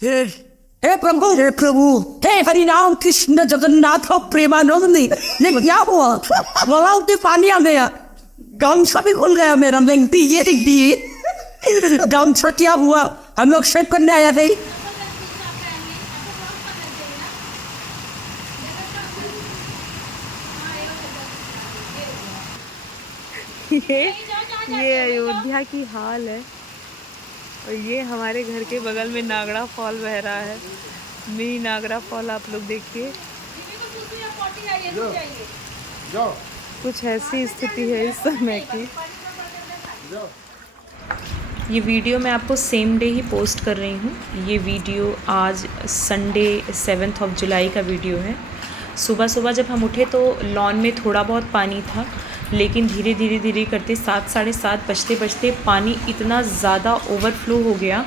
हे हे प्रभु, हे हरिनाम कृष्ण जगन्नाथ प्रेमानंद, ये क्या हुआ? गलाव से पानी आ गया, गामछा भी खुल गया मेरा। मेंगती ये दिख दी, गामछा क्या हुआ? हम लोग शेक करने आया थे। ये अयोध्या की हाल है और ये हमारे घर के बगल में नागड़ा फॉल बह रहा है। मिनी नागड़ा फॉल आप लोग देखिए। कुछ ऐसी स्थिति है इस समय की। ये वीडियो मैं आपको सेम डे ही पोस्ट कर रही हूँ। ये वीडियो आज संडे 7 जुलाई का वीडियो है। सुबह सुबह जब हम उठे तो लॉन में थोड़ा बहुत पानी था, लेकिन धीरे धीरे करते 7 साढ़े 7 बजते बजते पानी इतना ज़्यादा ओवरफ्लो हो गया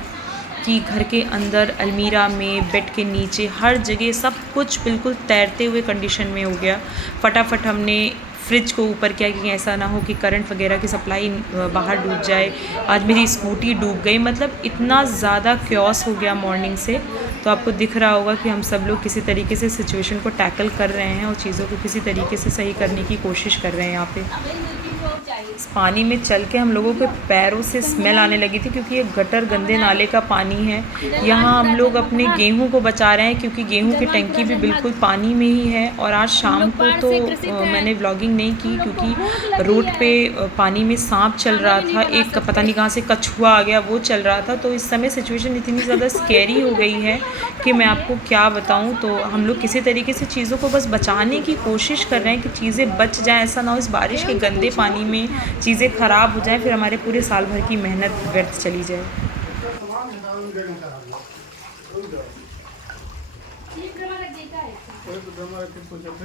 कि घर के अंदर, अलमीरा में, बेड के नीचे, हर जगह सब कुछ बिल्कुल तैरते हुए कंडीशन में हो गया। फटाफट हमने फ्रिज को ऊपर किया कि ऐसा ना हो कि करंट वगैरह की सप्लाई बाहर डूब जाए। आज मेरी स्कूटी डूब गई। मतलब इतना ज़्यादा क्योस हो गया मॉर्निंग से। तो आपको दिख रहा होगा कि हम सब लोग किसी तरीके से सिचुएशन को टैकल कर रहे हैं और चीज़ों को किसी तरीके से सही करने की कोशिश कर रहे हैं यहाँ पे। इस पानी में चल के हम लोगों के पैरों से स्मेल आने लगी थी, क्योंकि ये गटर गंदे नाले का पानी है। यहाँ हम लोग अपने गेहूं को बचा रहे हैं, क्योंकि गेहूं की टंकी भी बिल्कुल पानी में ही है। और आज शाम को तो मैंने व्लॉगिंग नहीं की, क्योंकि रोड पे पानी में सांप चल रहा था। एक पता नहीं कहाँ से कछुआ आ गया, वो चल रहा था। तो इस समय सिचुएशन इतनी ज़्यादा स्कैरी हो गई है कि मैं आपको क्या बताऊँ। तो हम लोग किसी तरीके से चीज़ों को बस बचाने की कोशिश कर रहे हैं कि चीज़ें बच जाएँ। ऐसा ना हो इस बारिश के गंदे पानी में चीज़ें ख़राब हो जाएं, फिर हमारे पूरे साल भर की मेहनत व्यर्थ चली जाए।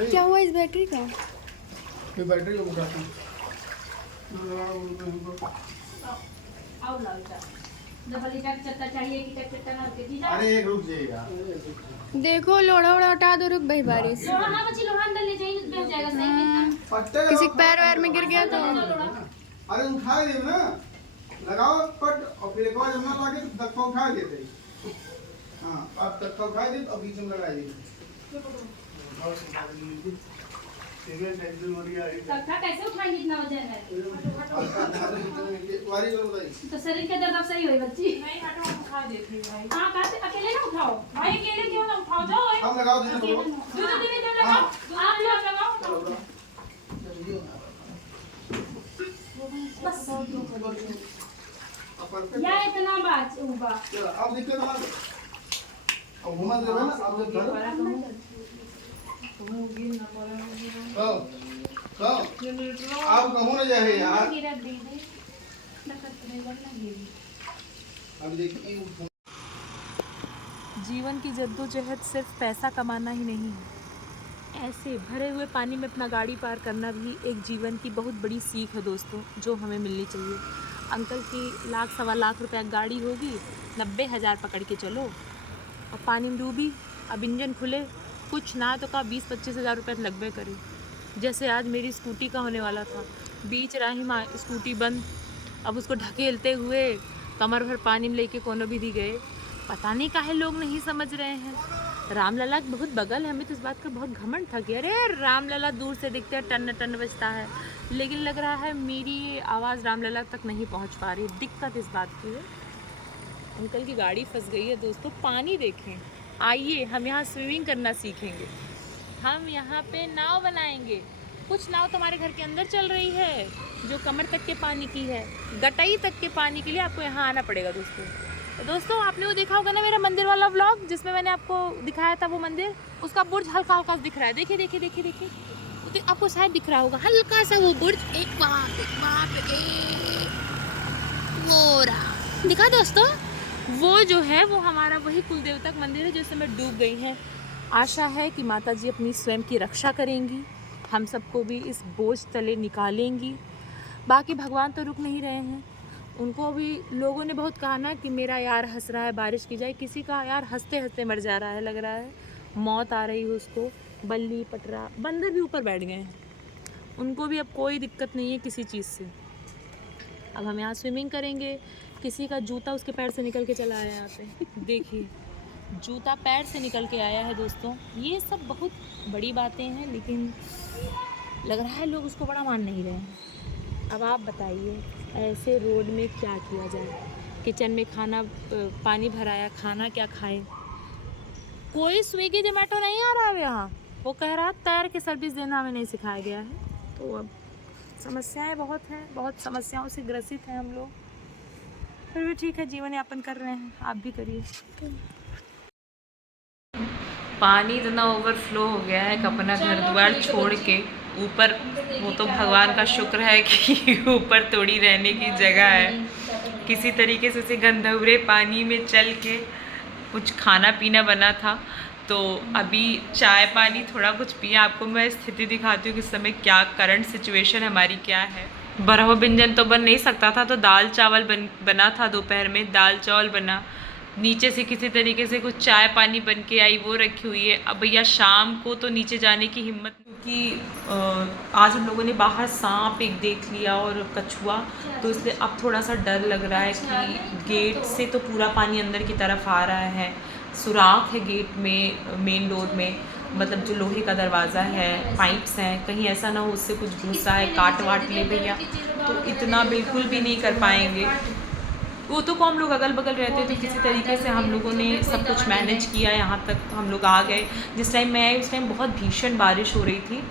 क्या हुआ इस बैटरी का? ये बैटरी को बुझाती अरे एक रुक जाएगा। देखो लोड़ा वोड़ा हटा दो, रुक भाई बारिश। किसी के पैर वैर में गिर गया तो अरे उठा दे ना, लगाओ पट और फिर एक बार जब ना लागे तो धक्का उठा देते। हाँ अब धक्का उठा दे और बीच में लगा दे। कैसे उठाएंगे इतना वजन है? तो शरीर के दर्द अब सही हुई बच्ची। नहीं हटो, उठा देती भाई। हाँ कैसे अकेले ना उठाओ भाई, अकेले क्यों ना उठाओ? जाओ हम लगाओ दीदी को। दीदी लगाओ, आप लोग लगाओ। बस या इतना बात उबा। अब दिक्कत ना अब घुमा दे ना। अब जब घर आप कहूँ ना जाए यार। अब देखिए जीवन की जद्दोजहद सिर्फ पैसा कमाना ही नहीं है, ऐसे भरे हुए पानी में अपना गाड़ी पार करना भी एक जीवन की बहुत बड़ी सीख है दोस्तों, जो हमें मिलनी चाहिए। अंकल की 1 सवा लाख रुपए गाड़ी होगी, 90,000 पकड़ के चलो और पानी में डूबी। अब इंजन खुले, कुछ ना तो का 20-25 हज़ार रुपये लगभग करे। जैसे आज मेरी स्कूटी का होने वाला था, बीच राही में स्कूटी बंद। अब उसको ढकेलते हुए कमर भर पानी में लेके कोनो भी दी गए। पता नहीं काहे लोग नहीं समझ रहे हैं। रामलला बहुत बगल है, हमें तो इस बात का बहुत घमंड था कि अरे रामलला दूर से दिखते हैं, टन टन बजता है, लेकिन लग रहा है मेरी आवाज़ रामलला तक नहीं पहुंच पा रही। दिक्कत इस बात की है। अंकल की गाड़ी फंस गई है दोस्तों। पानी देखें, आइए हम यहाँ स्विमिंग करना सीखेंगे। हम यहाँ पे नाव बनाएंगे। कुछ नाव तो हमारे घर के अंदर चल रही है जो कमर तक के पानी की है। गटाई तक के पानी के लिए आपको यहाँ आना पड़ेगा दोस्तों। तो दोस्तों आपने वो देखा होगा ना मेरा मंदिर वाला व्लॉग, जिसमें मैंने आपको दिखाया था वो मंदिर, उसका बुर्ज हल्का हल्का दिख रहा है। देखिए देखिए देखिए देखिए, तो आपको शायद दिख रहा होगा हल्का सा वो बुर्ज। एक वहाँ पे वो रहा, दिखा दोस्तों। वो जो है वो हमारा वही कुल देवता मंदिर है जो इस समय डूब गई है। आशा है कि माता जी अपनी स्वयं की रक्षा करेंगी, हम सबको भी इस बोझ तले निकालेंगी। बाकी भगवान तो रुक नहीं रहे हैं, उनको भी लोगों ने बहुत कहा ना कि मेरा यार हंस रहा है बारिश की जाए। किसी का यार हंसते हंसते मर जा रहा है, लग रहा है मौत आ रही है उसको। बल्ली पटरा बंदर भी ऊपर बैठ गए हैं, उनको भी अब कोई दिक्कत नहीं है किसी चीज़ से। अब हम यहाँ स्विमिंग करेंगे। किसी का जूता उसके पैर से निकल के चला आया यहाँ पे, देखिए जूता पैर से निकल के आया है दोस्तों। ये सब बहुत बड़ी बातें हैं, लेकिन लग रहा है लोग उसको बड़ा मान नहीं रहे हैं। अब आप बताइए ऐसे रोड में क्या किया जाए। किचन में खाना पानी भराया, खाना क्या खाए। कोई स्विगी जोमेटो नहीं आ रहा है यहाँ। वो कह रहा तैर के सर्विस देना हमें नहीं सिखाया गया है। तो अब समस्याएं बहुत हैं, बहुत समस्याओं से ग्रसित हैं हम लोग। फिर भी ठीक है, जीवन यापन कर रहे हैं, आप भी करिए। पानी इतना ओवरफ्लो हो गया है कि अपना घर द्वार छोड़ के ऊपर, वो तो भगवान का शुक्र है कि ऊपर थोड़ी रहने की जगह है। किसी तरीके से उसे गंदौरे पानी में चल के कुछ खाना पीना बना था। तो अभी चाय पानी थोड़ा कुछ पिया। आपको मैं स्थिति दिखाती हूँ कि इस समय क्या करंट सिचुएशन हमारी क्या है। बरह व्यंजन तो बन नहीं सकता था, तो दाल चावल बना था। दोपहर में दाल चावल बना, नीचे से किसी तरीके से कुछ चाय पानी बन के आई, वो रखी हुई है। अब भैया शाम को तो नीचे जाने की हिम्मत, क्योंकि आज हम लोगों ने बाहर सांप एक देख लिया और कछुआ, तो इसलिए अब थोड़ा सा डर लग रहा है कि गेट से तो पूरा पानी अंदर की तरफ आ रहा है। सुराख है गेट में, मेन डोर में, मतलब जो लोहे का दरवाज़ा है, पाइप्स हैं, कहीं ऐसा ना हो उससे कुछ घुसा है, काट वाट ले भैया। तो इतना बिल्कुल भी नहीं कर पाएंगे। वो तो को हम लोग अगल बगल रहते थे, किसी तरीके से हम लोगों ने सब कुछ मैनेज किया। यहाँ तक हम लोग आ गए। जिस टाइम मैं आई उस टाइम बहुत भीषण बारिश हो रही थी,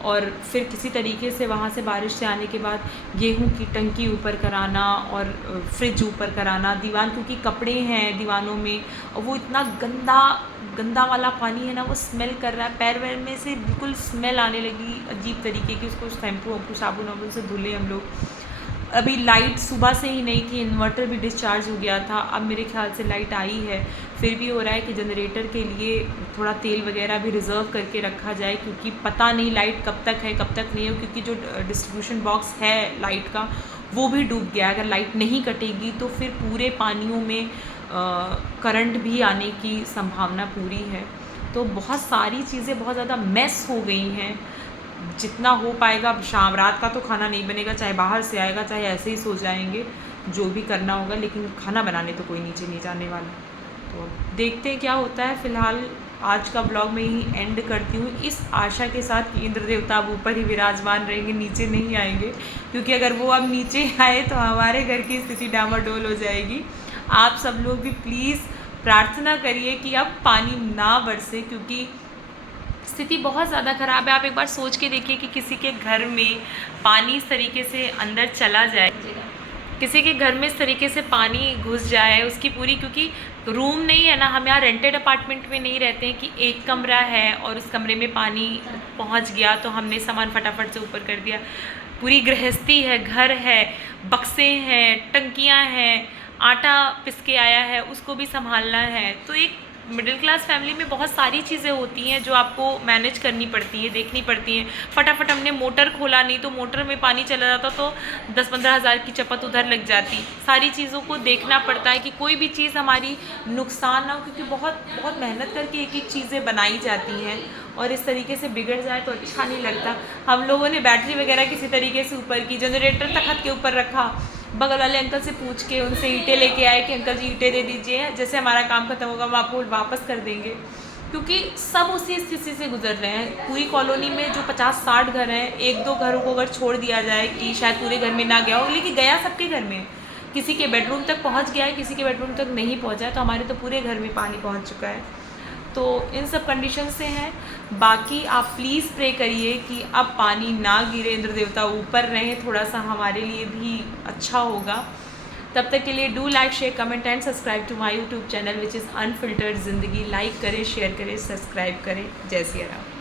और फिर किसी तरीके से वहाँ से बारिश से आने के बाद गेहूं की टंकी ऊपर कराना और फ्रिज ऊपर कराना, दीवान, क्योंकि कपड़े हैं दीवानों में, और वो इतना गंदा वाला पानी है ना, वो स्मेल कर रहा है। पैर वैर में से बिल्कुल स्मेल आने लगी अजीब तरीके की। उसको शैम्पू वैम्पू साबुन वाबुन से धुले हम लोग। अभी लाइट सुबह से ही नहीं थी, इन्वर्टर भी डिस्चार्ज हो गया था। अब मेरे ख्याल से लाइट आई है। फिर भी हो रहा है कि जनरेटर के लिए थोड़ा तेल वगैरह भी रिज़र्व करके रखा जाए, क्योंकि पता नहीं लाइट कब तक है कब तक नहीं है। क्योंकि जो डिस्ट्रीब्यूशन बॉक्स है लाइट का वो भी डूब गया। अगर लाइट नहीं कटेगी तो फिर पूरे पानियों में करंट भी आने की संभावना पूरी है। तो बहुत सारी चीज़ें बहुत ज़्यादा मैस हो गई हैं। जितना हो पाएगा, शाम रात का तो खाना नहीं बनेगा, चाहे बाहर से आएगा चाहे ऐसे ही सो जाएंगे, जो भी करना होगा, लेकिन खाना बनाने तो कोई नीचे नहीं जाने वाला। तो देखते हैं क्या होता है। फ़िलहाल आज का ब्लॉग में ही एंड करती हूँ, इस आशा के साथ कि इंद्र देवता अब ऊपर ही विराजमान रहेंगे, नीचे नहीं आएंगे। क्योंकि अगर वो अब नीचे आए तो हमारे घर की स्थिति डामाडोल हो जाएगी। आप सब लोग भी प्लीज़ प्रार्थना करिए कि अब पानी ना बरसे, क्योंकि स्थिति बहुत ज़्यादा ख़राब है। आप एक बार सोच के देखिए कि किसी के घर में पानी इस तरीके से अंदर चला जाए, किसी के घर में इस तरीके से पानी घुस जाए, उसकी पूरी, क्योंकि रूम नहीं है ना, हम यहाँ रेंटेड अपार्टमेंट में नहीं रहते हैं कि एक कमरा है और उस कमरे में पानी पहुँच गया तो हमने सामान फटाफट से ऊपर कर दिया। पूरी गृहस्थी है, घर है, बक्से हैं, टंकियाँ हैं, आटा पिस के आया है, उसको भी संभालना है। तो एक मिडिल क्लास फैमिली में बहुत सारी चीज़ें होती हैं जो आपको मैनेज करनी पड़ती है, देखनी पड़ती हैं। फटाफट हमने मोटर खोला, नहीं तो मोटर में पानी चला जाता तो 10-15 हज़ार की चपत उधर लग जाती। सारी चीज़ों को देखना पड़ता है कि कोई भी चीज़ हमारी नुकसान ना हो, क्योंकि बहुत बहुत मेहनत करके एक एक चीज़ें बनाई जाती हैं, और इस तरीके से बिगड़ जाए तो अच्छा नहीं लगता। हम लोगों ने बैटरी वगैरह किसी तरीके से ऊपर की, जनरेटर तख़त के ऊपर रखा, बगल वाले अंकल से पूछ के उनसे ईंटें लेके आए कि अंकल जी ईंटें दे दीजिए, जैसे हमारा काम खत्म होगा हम आपको वापस कर देंगे। क्योंकि सब उसी स्थिति से गुजर रहे हैं। पूरी कॉलोनी में जो 50-60 घर हैं, 1-2 घरों को अगर छोड़ दिया जाए कि शायद पूरे घर में ना गया हो, लेकिन गया सबके घर में, किसी के बेडरूम तक पहुंच गया है, किसी के बेडरूम तक नहीं पहुंचा है, तो हमारे तो पूरे घर में पानी पहुंच चुका है। तो इन सब कंडीशन से हैं। बाकी आप प्लीज़ प्रे करिए कि अब पानी ना गिरे, इंद्र देवता ऊपर रहें, थोड़ा सा हमारे लिए भी अच्छा होगा। तब तक के लिए do like, share, comment and subscribe to my YouTube channel which is unfiltered Zindagi. Like करें, शेयर करें, सब्सक्राइब करें। जय सिया राम।